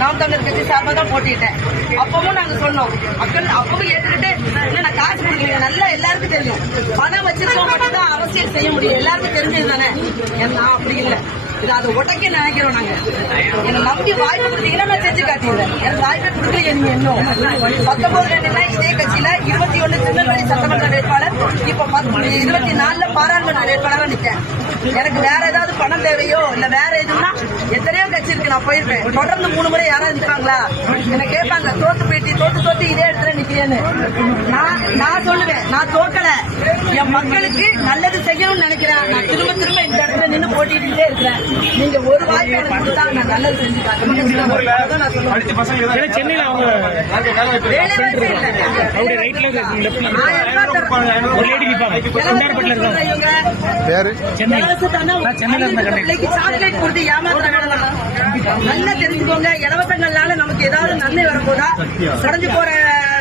நாம் தமிழர் கட்சி சார்பாக தான் போட்டிட்டேன். அப்பவும் நாங்க சொன்னோம், மக்கள் அப்பவும் ஏற்றுக்கிட்டு இல்ல நான் காசு கொடுக்கல. நல்லா எல்லாருக்கும் தெரியும், பணம் வச்சிருக்கோம் மட்டும்தான் அரசியல் செய்ய முடியும், எல்லாருக்கும் தெரிஞ்சது தானே. நான் அப்படி இல்லை, இது அதை உடைக்க நினைக்கிறோம். நாங்க என்ன நம்பி வாய்ப்பு கொடுத்தீங்கன்னா நான் செஞ்சு காட்டிடுறேன். எனக்கு வாய்ப்பை கொடுக்கலையே நீங்க. இன்னும் 19 இதே கட்சியில 21 திருநெல்வேலி சட்டமன்ற வேட்பாளர், இப்ப 24 பாராளுமன்ற வேட்பாளரா நிற்கிறேன். எனக்கு வேற ஏதாவது பணம் தேவையோ இல்ல வேற எதுனா எத்தனையோ கட்சி இருக்கு, நான் போயிருப்பேன். தொடர்ந்து 3 முறை யாராவது இருக்காங்களா என்ன கேட்பாங்க, தோத்து போயிட்டு தோத்து இதே இடத்துல நிக்கிறேன்னு. நான் சொல்லுவேன், நான் தோக்கல, என் மக்களுக்கு நல்லது செய்யணும்னு நினைக்கிறேன். நான் திரும்ப இந்த இடத்துல நின்று போட்டிட்டே இருக்கிறேன். நீங்க ஒரு வாய்ப்பு எனக்கு கொடுத்தா நான் நல்லது செஞ்சு காட்டுறேன். சென்னையில அவங்க வேலை வாய்ப்பே சாக்லேட் கொடுத்து ஏமாத்துறாங்க. நல்லா தெரிஞ்சுக்கோங்க, இலவசங்கள்னால நமக்கு ஏதாவது நன்மை வரப்போதா? சடைஞ்சு போற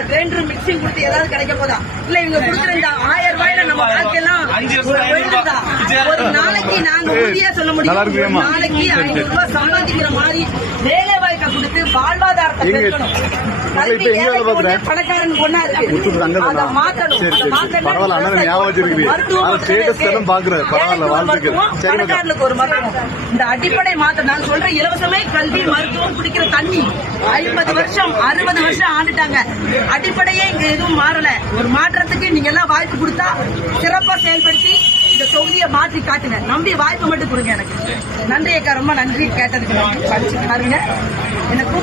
கிரைண்டர் மிக்சிங் கொடுத்து ஏதாவது கிடைக்க போதா? இல்ல இவங்க கொடுக்குற இந்த 1000 ரூபாயில நம்ம வாழ்க்கையெல்லாம் ஒரு நாளைக்கு நாங்க உறுதியா சொல்ல முடியும், நாளைக்கு 500 ரூபாய் சம்பாதிக்கிற மாதிரி வேலை வாய்ப்பை கொடுத்து வாழ்வாதாரத்தை பெருக்கணும். பணக்காரன் பொண்ணா இருக்கு, அதை மாற்றணும். பணக்காரனுக்கு ஒரு மருத்துவம், இந்த அடிப்படை மாற்றம். நான் சொல்றேன், இலவசமே கல்வி, மருத்துவம், குடிக்கிற தண்ணி 50 வருஷம் 60 வருஷம் ஆண்டுட்டாங்க. அடிப்படையே இங்க எதுவும் மாறல. ஒரு மாற்றத்துக்கு நீங்க எல்லாம் வாய்ப்பு கொடுத்தா சிறப்பா செயல்படுத்தி இந்த தொகுதியை மாற்றி காட்டுங்க. நம்பி வாய்ப்பு மட்டும் கொடுங்க எனக்கு. நன்றி அக்கா, ரொம்ப நன்றி கேட்டதுக்கு. பாருங்க எனக்கு